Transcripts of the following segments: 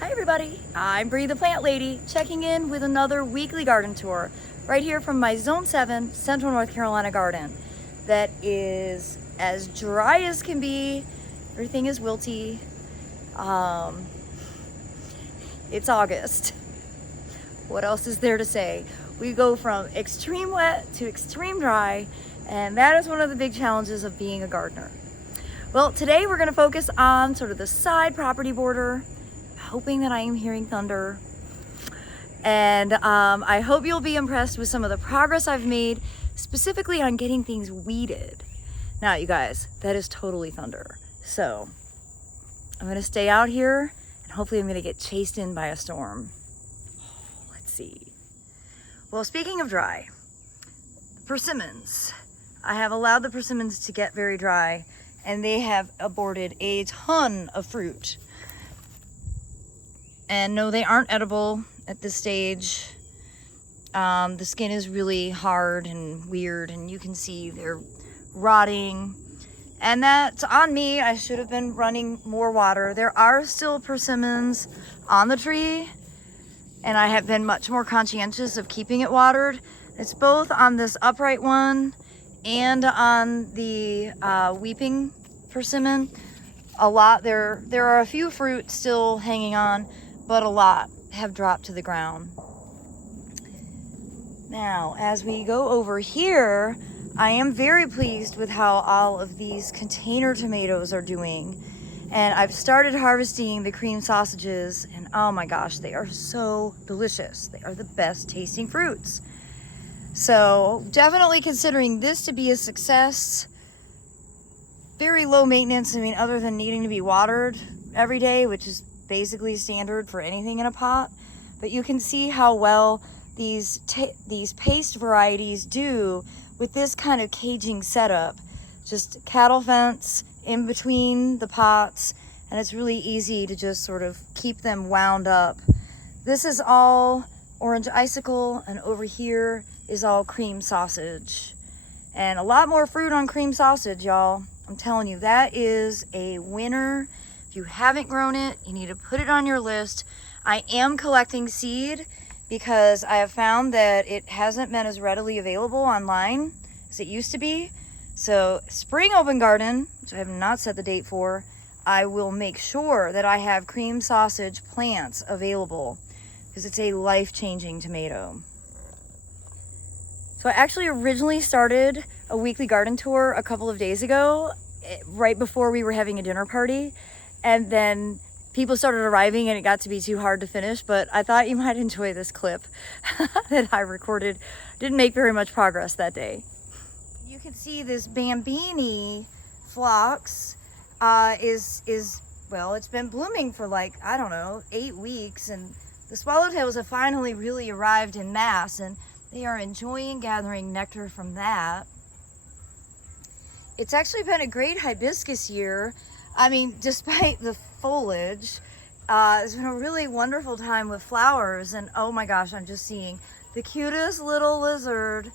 Hi everybody, I'm Bree the Plant Lady, checking in with another weekly garden tour right here from my Zone 7 Central North Carolina garden that is as dry as can be. Everything is wilty. It's August. What else is there to say? We go from extreme wet to extreme dry, and that is one of the big challenges of being a gardener. Well, today we're going to focus on sort of the side property border, hoping that I am hearing thunder. And I hope you'll be impressed with some of the progress I've made, specifically on getting things weeded. Now, you guys, that is totally thunder. So I'm going to stay out here, and hopefully I'm going to get chased in by a storm. Let's see. Well, speaking of dry, persimmons. I have allowed the persimmons to get very dry, and they have aborted a ton of fruit. And no, they aren't edible at this stage. The skin is really hard and weird, and you can see they're rotting. And that's on me. I should have been running more water. There are still persimmons on the tree, and I have been much more conscientious of keeping it watered. It's both on this upright one and on the weeping persimmon. A lot, there are a few fruit still hanging on, but a lot have dropped to the ground. Now, as we go over here, I am very pleased with how all of these container tomatoes are doing. And I've started harvesting the cream sausages, and oh my gosh, they are so delicious. They are the best tasting fruits. So definitely considering this to be a success. Very low maintenance, I mean, other than needing to be watered every day, which is basically standard for anything in a pot. But you can see how well these paste varieties do with this kind of caging setup. Just cattle fence in between the pots, and it's really easy to just sort of keep them wound up. This is all orange icicle, and over here is all cream sausage. And a lot more fruit on cream sausage, y'all. I'm telling you, that is a winner. If you haven't grown it, you need to put it on your list. I am collecting seed because I have found that it hasn't been as readily available online as it used to be. So spring open garden, which I have not set the date for, I will make sure that I have cream sausage plants available because it's a life-changing tomato. So I actually originally started a weekly garden tour a couple of days ago, right before we were having a dinner party. And then people started arriving and it got to be too hard to finish, but I thought you might enjoy this clip that I recorded. Didn't make very much progress that day. You can see this Bambini phlox well, it's been blooming for like, I don't know, 8 weeks, and the swallowtails have finally really arrived in mass, and they are enjoying gathering nectar from that. It's actually been a great hibiscus year. I mean, despite the foliage, it's been a really wonderful time with flowers, and oh my gosh, I'm just seeing the cutest little lizard.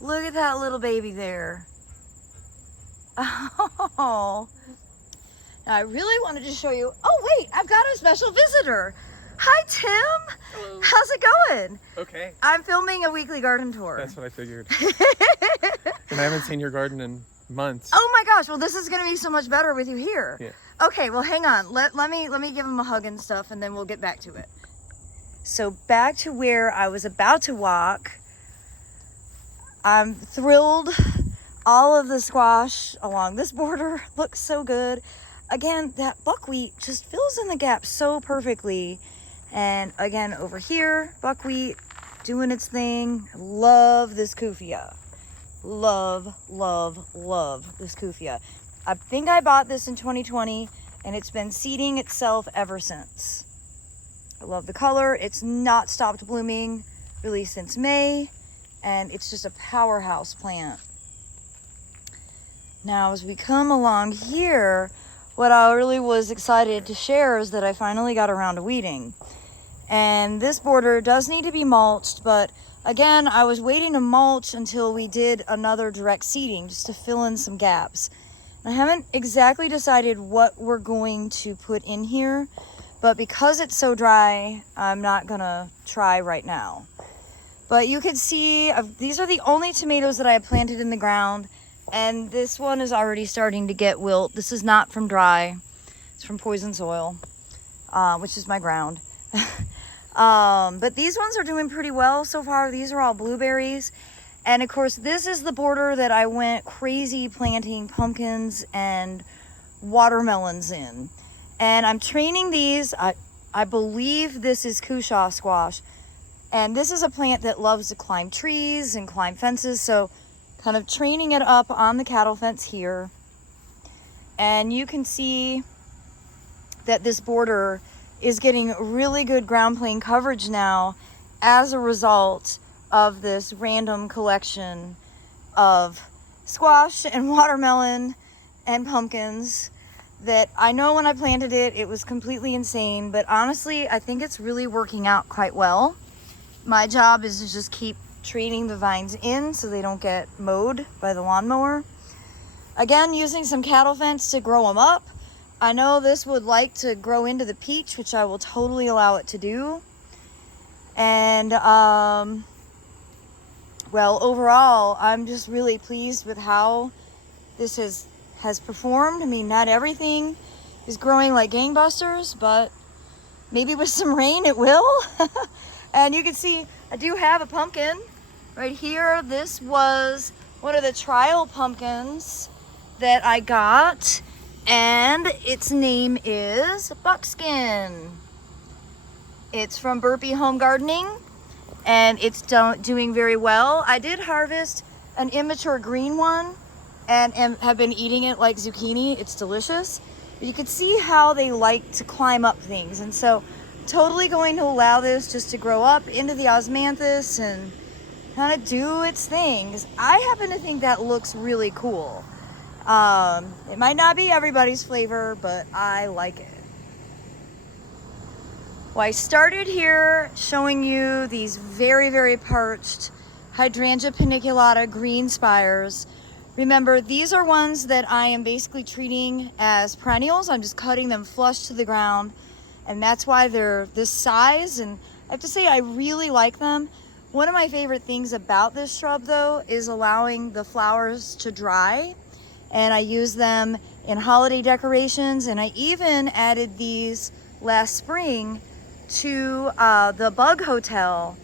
Look at that little baby there. Oh, now I really wanted to show you. Oh wait, I've got a special visitor. Hi, Tim. Hello. How's it going? Okay. I'm filming a weekly garden tour. That's what I figured. And I haven't seen your garden in months. Oh my gosh, well this is gonna be so much better with you here. Yeah. Okay, well hang on. Let me give him a hug and stuff, and then we'll get back to it. So back to where I was about to walk. I'm thrilled. All of the squash along this border looks so good. Again, that buckwheat just fills in the gap so perfectly. And again, over here, buckwheat doing its thing. Love this kufia. Love, love, love this kufia. I think I bought this in 2020, and it's been seeding itself ever since. I love the color. It's not stopped blooming really since May, and it's just a powerhouse plant. Now, as we come along here, what I really was excited to share is that I finally got around to weeding. And this border does need to be mulched, but again, I was waiting to mulch until we did another direct seeding just to fill in some gaps. I haven't exactly decided what we're going to put in here, but because it's so dry, I'm not gonna try right now. But you can see, these are the only tomatoes that I have planted in the ground, and this one is already starting to get wilt. This is not from dry, it's from poison soil, which is my ground. But these ones are doing pretty well so far. These are all blueberries. And of course, this is the border that I went crazy planting pumpkins and watermelons in. And I'm training these. I believe this is cushaw squash. And this is a plant that loves to climb trees and climb fences. So kind of training it up on the cattle fence here. And you can see that this border is getting really good ground plane coverage now as a result of this random collection of squash and watermelon and pumpkins that I know when I planted it, it was completely insane, but honestly, I think it's really working out quite well. My job is to just keep training the vines in so they don't get mowed by the lawnmower. Again, using some cattle fence to grow them up. I know this would like to grow into the peach, which I will totally allow it to do. And, well, overall, I'm just really pleased with how this has performed. I mean, not everything is growing like gangbusters, but maybe with some rain it will. And you can see I do have a pumpkin right here. This was one of the trial pumpkins that I got, and its name is Buckskin. It's from Burpee Home Gardening, and it's doing very well. I did harvest an immature green one and have been eating it like zucchini. It's delicious. But you can see how they like to climb up things, and so totally going to allow this just to grow up into the osmanthus and kind of do its things. I happen to think that looks really cool. It might not be everybody's flavor, but I like it. Well, I started here showing you these very, very parched Hydrangea paniculata green spires. Remember, these are ones that I am basically treating as perennials. I'm just cutting them flush to the ground, and that's why they're this size. And I have to say, I really like them. One of my favorite things about this shrub, though, is allowing the flowers to dry. And I use them in holiday decorations, and I even added these last spring to the bug hotel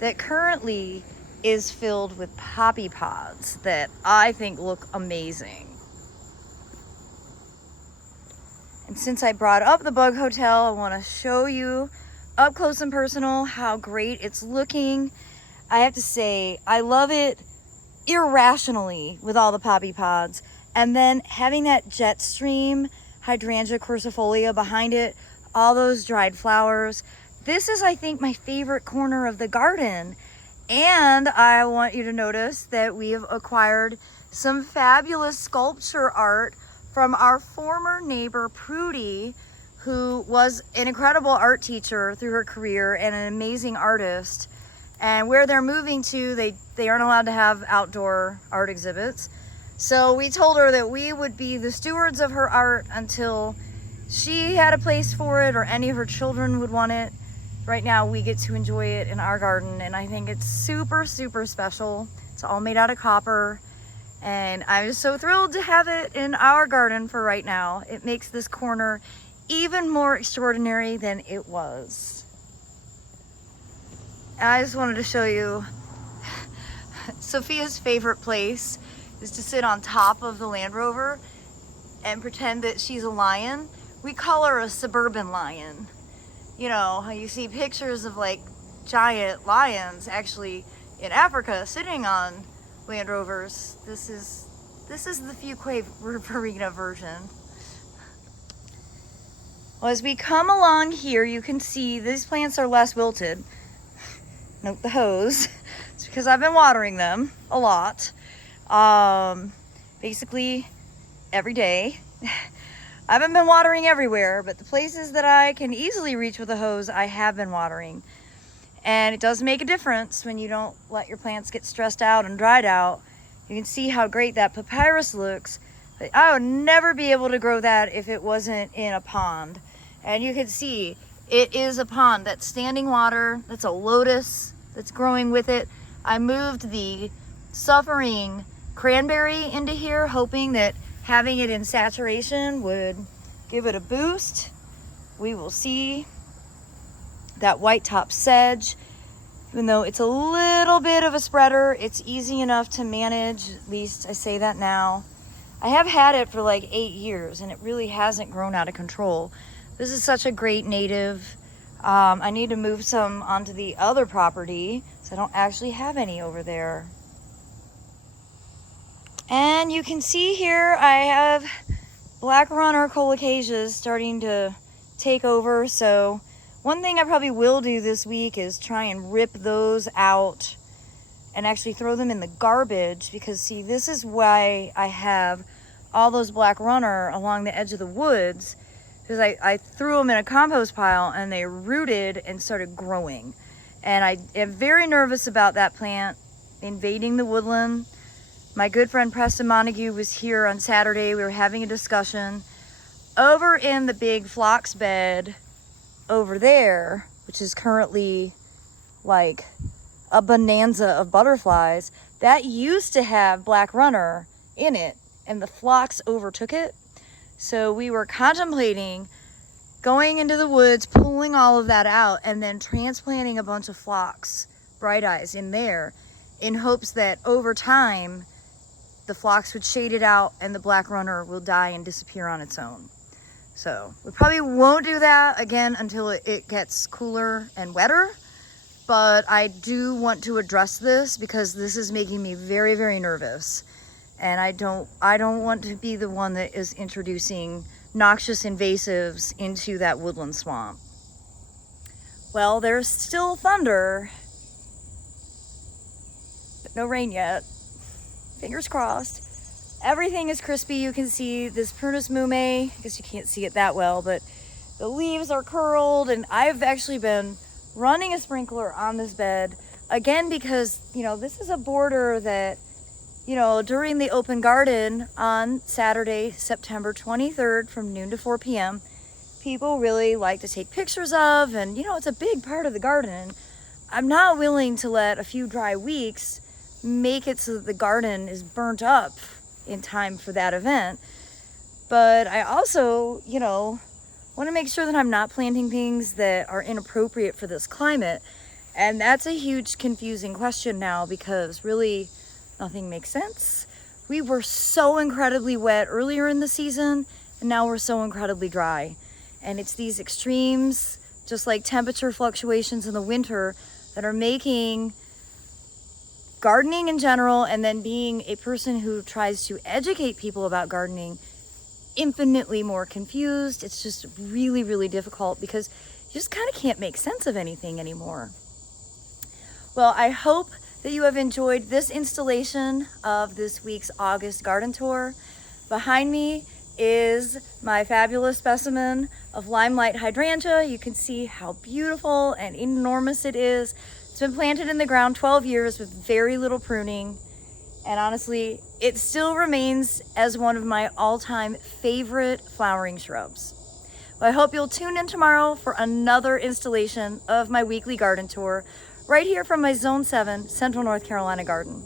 that currently is filled with poppy pods that I think look amazing. And since I brought up the bug hotel, I want to show you up close and personal how great it's looking. I have to say, I love it irrationally with all the poppy pods. And then having that jet stream Hydrangea quercifolia behind it, all those dried flowers. This is, I think, my favorite corner of the garden. And I want you to notice that we have acquired some fabulous sculpture art from our former neighbor, Prudy, who was an incredible art teacher through her career and an amazing artist. And where they're moving to, they aren't allowed to have outdoor art exhibits. So we told her that we would be the stewards of her art until she had a place for it or any of her children would want it. Right now we get to enjoy it in our garden, and I think it's super, super special. It's all made out of copper, and I'm just so thrilled to have it in our garden for right now. It makes this corner even more extraordinary than it was. And I just wanted to show you Sophia's favorite place is to sit on top of the Land Rover and pretend that she's a lion. We call her a suburban lion. You know, how you see pictures of like giant lions actually in Africa sitting on Land Rovers. This is the Fuquay-Varina version. Well, as we come along here, you can see these plants are less wilted. Note the hose. It's because I've been watering them a lot. Basically every day. I haven't been watering everywhere, but the places that I can easily reach with a hose, I have been watering. And it does make a difference when you don't let your plants get stressed out and dried out. You can see how great that papyrus looks. But I would never be able to grow that if it wasn't in a pond. And you can see it is a pond that's standing water. That's a lotus that's growing with it. I moved the suffering cranberry into here, hoping that having it in saturation would give it a boost. We will see. That white top sedge, even though it's a little bit of a spreader, it's easy enough to manage. At least I say that now. I have had it for like 8 years and it really hasn't grown out of control. This is such a great native. I need to move some onto the other property, so I don't actually have any over there. And you can see here I have black runner colocasia starting to take over. So one thing I probably will do this week is try and rip those out and actually throw them in the garbage, because see, this is why I have all those black runner along the edge of the woods, because I threw them in a compost pile and they rooted and started growing. And I am very nervous about that plant invading the woodland. My good friend Preston Montague was here on Saturday. We were having a discussion over in the big phlox bed over there, which is currently like a bonanza of butterflies. That used to have black runner in it and the phlox overtook it. So we were contemplating going into the woods, pulling all of that out, and then transplanting a bunch of phlox bright eyes in there in hopes that over time the phlox would shade it out and the black runner will die and disappear on its own. So we probably won't do that again until it gets cooler and wetter. But I do want to address this because this is making me very, very nervous. And I don't want to be the one that is introducing noxious invasives into that woodland swamp. Well, there's still thunder, but no rain yet. Fingers crossed. Everything is crispy. You can see this Prunus mume. I guess you can't see it that well, but the leaves are curled, and I've actually been running a sprinkler on this bed again because, you know, this is a border that, you know, during the open garden on Saturday, September 23rd from noon to 4 p.m., people really like to take pictures of, and, you know, it's a big part of the garden. I'm not willing to let a few dry weeks make it so that the garden is burnt up in time for that event. But I also, you know, want to make sure that I'm not planting things that are inappropriate for this climate. And that's a huge confusing question now because really nothing makes sense. We were so incredibly wet earlier in the season, and now we're so incredibly dry. And it's these extremes, just like temperature fluctuations in the winter, that are making gardening in general, and then being a person who tries to educate people about gardening, infinitely more confused. It's just really, really difficult because you just kind of can't make sense of anything anymore. Well, I hope that you have enjoyed this installation of this week's August garden tour. Behind me is my fabulous specimen of limelight hydrangea. You can see how beautiful and enormous it is. It's been planted in the ground 12 years with very little pruning, and honestly, it still remains as one of my all-time favorite flowering shrubs. Well, I hope you'll tune in tomorrow for another installation of my weekly garden tour right here from my Zone 7 Central North Carolina garden.